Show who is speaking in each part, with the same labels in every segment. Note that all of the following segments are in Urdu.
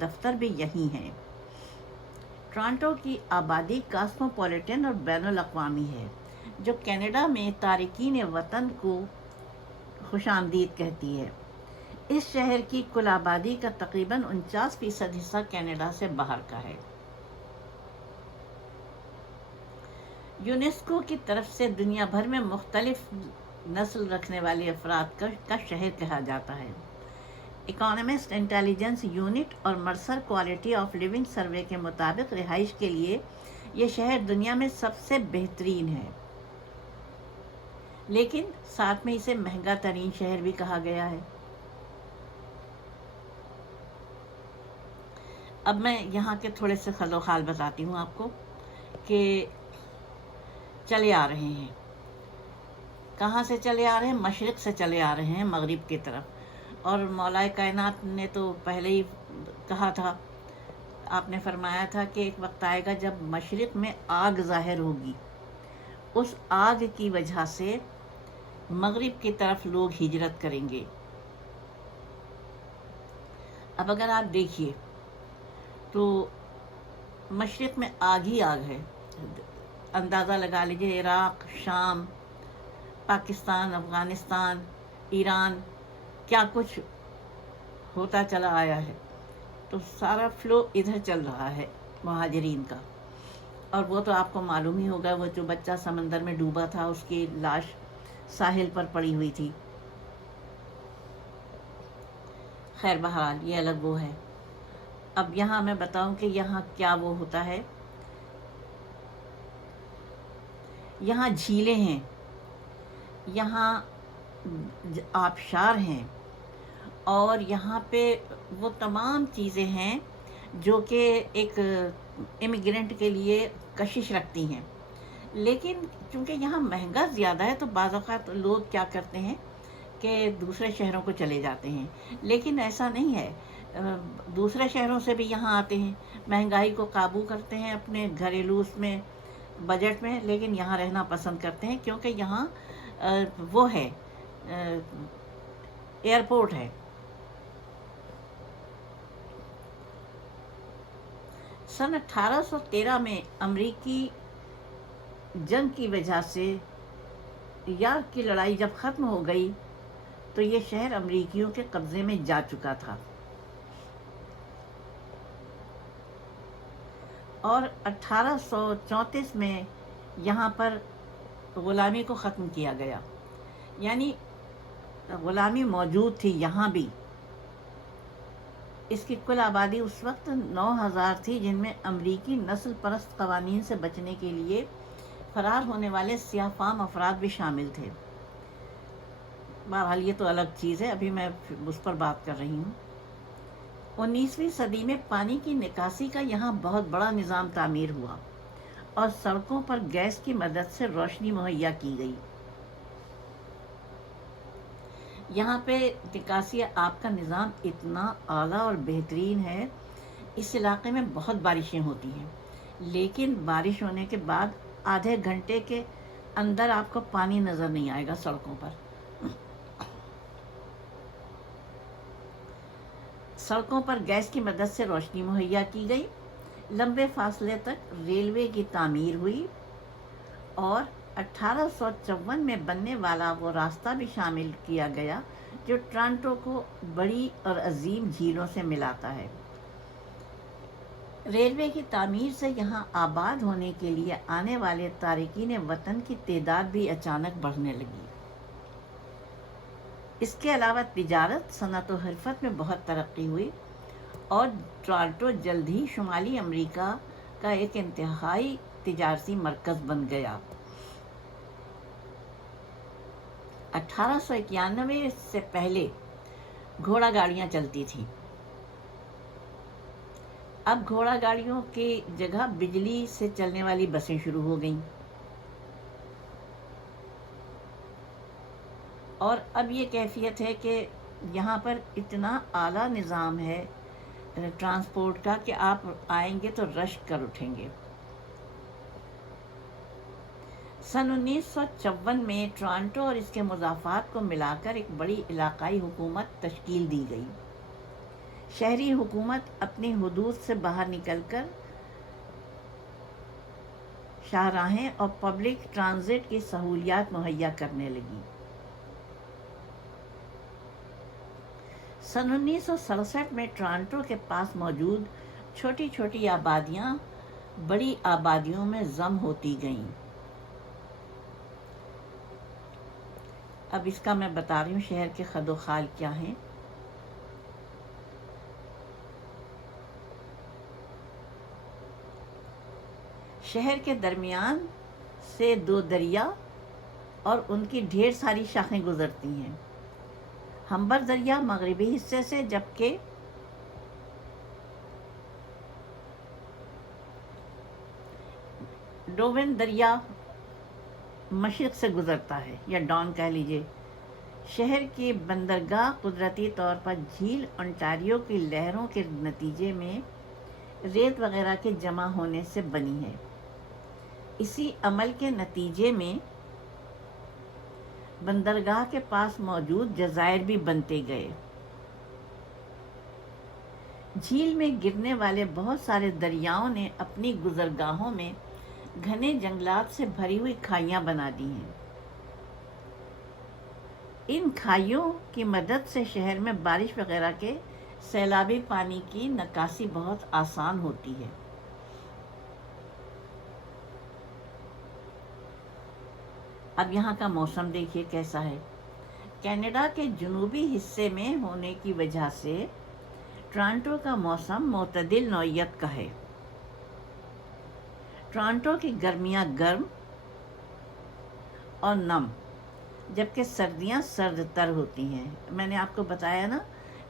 Speaker 1: دفتر بھی یہی ہیں۔ ٹرانٹو کی آبادی کاسموپولیٹن اور بین الاقوامی ہے، جو کینیڈا میں تارکین وطن کو خوش آمدید کہتی ہے۔ اس شہر کی کل آبادی کا تقریباً انچاس فیصد حصہ کینیڈا سے باہر کا ہے۔ یونیسکو کی طرف سے دنیا بھر میں مختلف نسل رکھنے والے افراد کا شہر کہا جاتا ہے۔ اکانومسٹ انٹیلیجنس یونٹ اور Mercer Quality of Living Survey کے مطابق رہائش کے لیے یہ شہر دنیا میں سب سے بہترین ہے۔ لیکن ساتھ میں اسے مہنگا ترین شہر بھی کہا گیا ہے۔ اب میں یہاں کے تھوڑے سے خل و خال بتاتی ہوں آپ کو کہ چلے آ رہے ہیں۔ کہاں سے چلے آ رہے ہیں؟ مشرق سے چلے آ رہے ہیں، مغرب کی طرف۔ اور مولا کائنات نے تو پہلے ہی کہا تھا، آپ نے فرمایا تھا کہ ایک وقت آئے گا جب مشرق میں آگ ظاہر ہوگی۔ اس آگ کی وجہ سے مغرب کی طرف لوگ ہجرت کریں گے۔ اب اگر آپ دیکھیے تو مشرق میں آگ ہی آگ ہے۔ اندازہ لگا لیجیے عراق، شام، پاکستان، افغانستان، ایران کیا کچھ ہوتا چلا آیا ہے۔ تو سارا فلو ادھر چل رہا ہے مہاجرین کا۔ اور وہ تو آپ کو معلوم ہی ہوگا، وہ جو بچہ سمندر میں ڈوبا تھا، اس کی لاش ساحل پر پڑی ہوئی تھی۔ خیر بہرحال، یہ الگ وہ ہے۔ اب یہاں میں بتاؤں کہ یہاں کیا وہ ہوتا ہے۔ یہاں جھیلیں ہیں، یہاں آبشار ہیں۔ اور یہاں پہ وہ تمام چیزیں ہیں جو کہ ایک امیگرینٹ کے لیے کشش رکھتی ہیں۔ لیکن چونکہ یہاں مہنگا زیادہ ہے تو بعض اوقات لوگ کیا کرتے ہیں کہ دوسرے شہروں کو چلے جاتے ہیں۔ لیکن ایسا نہیں ہے۔ دوسرے شہروں سے بھی یہاں آتے ہیں۔ مہنگائی کو قابو کرتے ہیں اپنے گھریلو اس میں بجٹ میں، لیکن یہاں رہنا پسند کرتے ہیں کیونکہ یہاں وہ ہے ایئرپورٹ ہے۔ سن اٹھارہ سو تیرہ میں امریکی جنگ کی وجہ سے یارک کی لڑائی جب ختم ہو گئی تو یہ شہر امریکیوں کے قبضے میں جا چکا تھا۔ اور اٹھارہ سو چونتیس میں یہاں پر غلامی کو ختم کیا گیا۔ یعنی غلامی موجود تھی یہاں بھی۔ اس کی کل آبادی اس وقت نو ہزار تھی جن میں امریکی نسل پرست قوانین سے بچنے کے لیے فرار ہونے والے سیاہ فام افراد بھی شامل تھے۔ بہرحال یہ تو الگ چیز ہے، ابھی میں اس پر بات کر رہی ہوں۔ انیسویں صدی میں پانی کی نکاسی کا یہاں بہت بڑا نظام تعمیر ہوا اور سڑکوں پر گیس کی مدد سے روشنی مہیا کی گئی۔ یہاں پہ نکاسی آب کا نظام اتنا اعلیٰ اور بہترین ہے، اس علاقے میں بہت بارشیں ہوتی ہیں۔ لیکن بارش ہونے کے بعد آدھے گھنٹے کے اندر آپ کو پانی نظر نہیں آئے گا سڑکوں پر۔ سڑکوں پر گیس کی مدد سے روشنی مہیا کی گئی۔ لمبے فاصلے تک ریلوے کی تعمیر ہوئی اور اٹھارہ سو چون میں بننے والا وہ راستہ بھی شامل کیا گیا جو ٹرانٹو کو بڑی اور عظیم جھیلوں سے ملاتا ہے۔ ریلوے کی تعمیر سے یہاں آباد ہونے کے لیے آنے والے تارکین وطن کی تعداد بھی اچانک بڑھنے لگی۔ اس کے علاوہ تجارت، صنعت و حرفت میں بہت ترقی ہوئی اور ٹرانٹو جلد ہی شمالی امریکہ کا ایک انتہائی تجارتی مرکز بن گیا۔ اٹھارہ سو اکیانوے سے پہلے گھوڑا گاڑیاں چلتی تھیں۔ اب گھوڑا گاڑیوں کی جگہ بجلی سے چلنے والی بسیں شروع ہو گئیں۔ اور اب یہ کیفیت ہے کہ یہاں پر اتنا اعلیٰ نظام ہے، ٹرانسپورٹ کا کہ آپ آئیں گے تو رش کر اٹھیں گے۔ سن انیس سو چون میں ٹرانٹو اور اس کے مضافات کو ملا کر ایک بڑی علاقائی حکومت تشکیل دی گئی۔ شہری حکومت اپنی حدود سے باہر نکل کر شاہراہیں اور پبلک ٹرانزٹ کی سہولیات مہیا کرنے لگی۔ سن انیس سو سڑسٹھ میں ٹرانٹو کے پاس موجود چھوٹی چھوٹی آبادیاں بڑی آبادیوں میں ضم ہوتی گئیں۔ اب اس کا میں بتا رہی ہوں شہر کے خد و خال کیا ہیں۔ شہر کے درمیان سے دو دریا اور ان کی ڈھیر ساری شاخیں گزرتی ہیں۔ ہمبر دریا مغربی حصے سے، جبکہ ڈوون دریا مشرق سے گزرتا ہے، یا ڈان کہہ لیجیے۔ شہر کی بندرگاہ قدرتی طور پر جھیل انٹاریو کی لہروں کے نتیجے میں ریت وغیرہ کے جمع ہونے سے بنی ہے۔ اسی عمل کے نتیجے میں بندرگاہ کے پاس موجود جزائر بھی بنتے گئے۔ جھیل میں گرنے والے بہت سارے دریاؤں نے اپنی گزرگاہوں میں گھنے جنگلات سے بھری ہوئی کھائیاں بنا دی ہیں۔ ان کھائیوں کی مدد سے شہر میں بارش وغیرہ کے سیلابی پانی کی نکاسی بہت آسان ہوتی ہے۔ اب یہاں کا موسم دیکھیے کیسا ہے۔ کینیڈا کے جنوبی حصے میں ہونے کی وجہ سے ٹرانٹو کا موسم معتدل نوعیت کا ہے۔ ٹرانٹو کی گرمیاں گرم اور نم، جبکہ سردیاں سرد تر ہوتی ہیں۔ میں نے آپ کو بتایا نا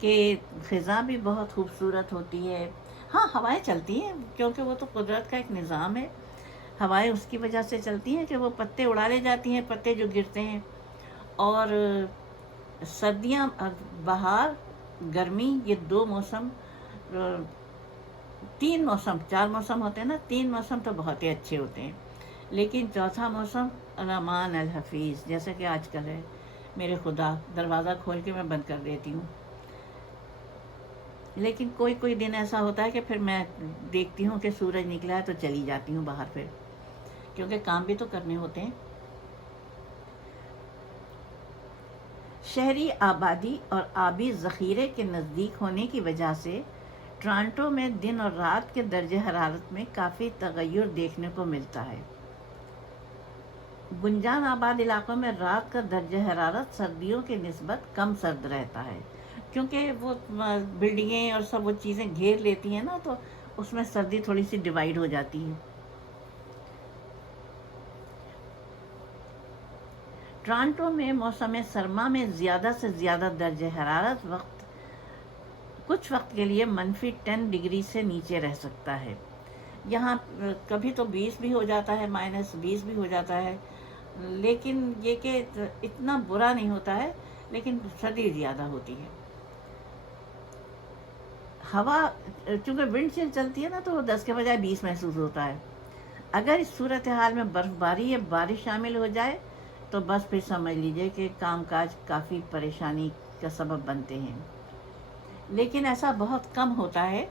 Speaker 1: کہ خزاں بھی بہت خوبصورت ہوتی ہے۔ ہاں ہوائیں چلتی ہیں، کیونکہ وہ تو قدرت کا ایک نظام ہے۔ ہوائیں اس کی وجہ سے چلتی ہیں کہ وہ پتے اڑا لے جاتی ہیں، پتے جو گرتے ہیں۔ اور سردیاں بہار، گرمی، یہ دو موسم تین موسم، چار موسم ہوتے ہیں نا، تین موسم تو بہت ہی اچھے ہوتے ہیں۔ لیکن چوتھا موسم رحمان الحفیظ، جیسا کہ آج کل ہے۔ میرے خدا، دروازہ کھول کے میں بند کر دیتی ہوں۔ لیکن کوئی کوئی دن ایسا ہوتا ہے کہ پھر میں دیکھتی ہوں کہ سورج نکلا ہے تو چلی جاتی ہوں باہر پھر۔ کیونکہ کام بھی تو کرنے ہوتے ہیں۔ شہری آبادی اور آبی ذخیرے کے نزدیک ہونے کی وجہ سے ٹرانٹو میں دن اور رات کے درجہ حرارت میں کافی تغیر دیکھنے کو ملتا ہے۔ گنجان آباد علاقوں میں رات کا درجہ حرارت سردیوں کے نسبت کم سرد رہتا ہے۔ کیونکہ وہ بلڈنگیں اور سب وہ چیزیں گھیر لیتی ہیں نا، تو اس میں سردی تھوڑی سی ڈیوائڈ ہو جاتی ہے۔ ٹرانٹو میں موسم سرما میں زیادہ سے زیادہ درجہ حرارت وقت کچھ وقت کے لیے منفی ٹین ڈگری سے نیچے رہ سکتا ہے۔ یہاں کبھی تو بیس بھی ہو جاتا ہے، مائنس بیس بھی ہو جاتا ہے۔ لیکن یہ کہ اتنا برا نہیں ہوتا ہے، لیکن سردی زیادہ ہوتی ہے۔ ہوا چونکہ ونڈ چل چلتی ہے نا، تو دس کے بجائے بیس محسوس ہوتا ہے۔ اگر اس صورت حال میں برف باری یا بارش شامل ہو جائے، تو بس پھر سمجھ لیجیے کہ کام کاج کافی پریشانی کا سبب بنتے ہیں۔ لیکن ایسا بہت کم ہوتا ہے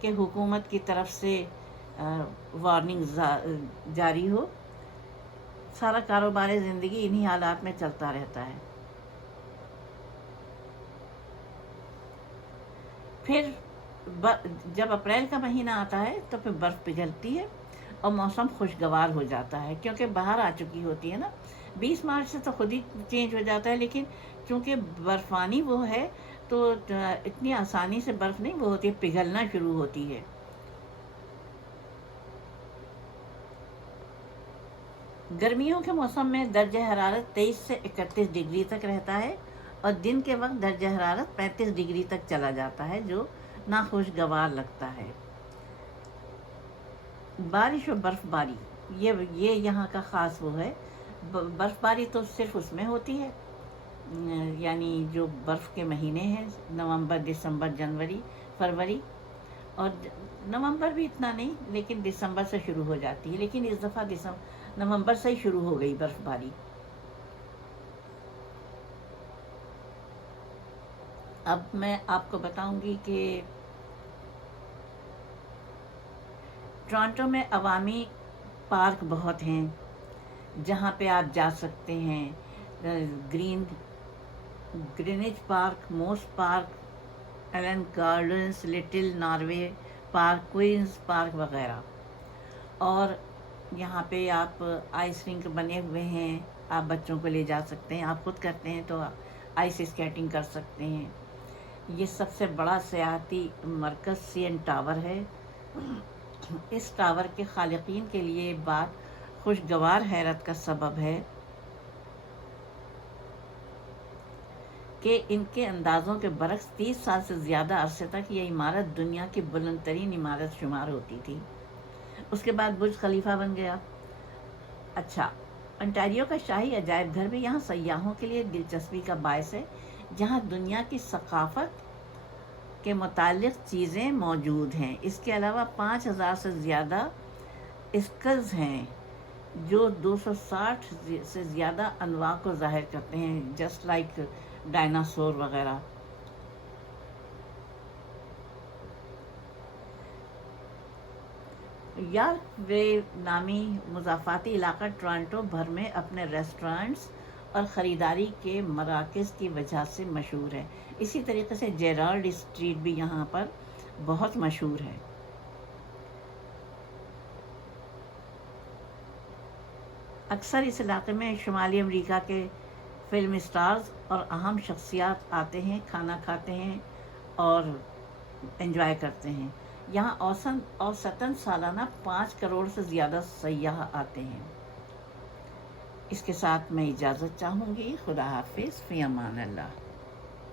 Speaker 1: کہ حکومت کی طرف سے وارننگ جاری ہو۔ سارا کاروبار زندگی انہی حالات میں چلتا رہتا ہے۔ پھر جب اپریل کا مہینہ آتا ہے تو پھر برف پگھلتی ہے اور موسم خوشگوار ہو جاتا ہے۔ کیونکہ باہر آ چکی ہوتی ہے نا۔ بیس مارچ سے تو خود ہی چینج ہو جاتا ہے، لیکن چونکہ برفانی وہ ہے تو اتنی آسانی سے برف نہیں، وہ ہوتی ہے، پگھلنا شروع ہوتی ہے۔ گرمیوں کے موسم میں درجہ حرارت تیئیس سے اکتیس ڈگری تک رہتا ہے اور دن کے وقت درجہ حرارت پینتیس ڈگری تک چلا جاتا ہے، جو ناخوشگوار لگتا ہے۔ بارش و برف باری یہ یہ یہاں کا خاص وہ ہے۔ برف باری تو صرف اس میں ہوتی ہے۔ یعنی جو برف کے مہینے ہیں، نومبر، دسمبر، جنوری، فروری، اور نومبر بھی اتنا نہیں، لیکن دسمبر سے شروع ہو جاتی ہے، لیکن اس دفعہ دسمبر نومبر سے ہی شروع ہو گئی برف باری۔ اب میں آپ کو بتاؤں گی کہ ٹورانٹو میں عوامی پارک بہت ہیں، جہاں پہ آپ جا سکتے ہیں green Grange Park, Moss Park, Allan Gardens Little Norway Park Queens Park وغیرہ۔ اور یہاں پہ آپ آئس رنک بنے ہوئے ہیں، آپ بچوں کو لے جا سکتے ہیں، آپ خود کرتے ہیں تو آئس اسکیٹنگ کر سکتے ہیں۔ یہ سب سے بڑا سیاحتی مرکز سی این ٹاور ہے۔ اس ٹاور کے خالقین کے لیے بات خوشگوار حیرت کا سبب ہے۔ کہ ان کے اندازوں کے برعکس تیس سال سے زیادہ عرصے تک یہ عمارت دنیا کی بلند ترین عمارت شمار ہوتی تھی۔ اس کے بعد برج خلیفہ بن گیا۔ اچھا انٹاریو کا شاہی عجائب گھر بھی یہاں سیاحوں کے لیے دلچسپی کا باعث ہے، جہاں دنیا کی ثقافت کے متعلق چیزیں موجود ہیں۔ اس کے علاوہ پانچ ہزار سے زیادہ اسکلز ہیں جو دو سو ساٹھ سے زیادہ انواع کو ظاہر کرتے ہیں، جسٹ لائک ڈائناسور وغیرہ۔ یارک وے نامی مضافاتی علاقہ ٹورانٹو بھر میں اپنے ریسٹورانٹس اور خریداری کے مراکز کی وجہ سے مشہور ہے۔ اسی طریقے سے جیرالڈ اسٹریٹ بھی یہاں پر بہت مشہور ہے۔ اکثر اس علاقے میں شمالی امریکہ کے فلم اسٹارز اور اہم شخصیات آتے ہیں، کھانا کھاتے ہیں اور انجوائے کرتے ہیں۔ یہاں اوسن اوسطاً سالانہ پانچ کروڑ سے زیادہ سیاح آتے ہیں۔ اس کے ساتھ میں اجازت چاہوں گی۔ خدا حافظ، فی امان اللہ۔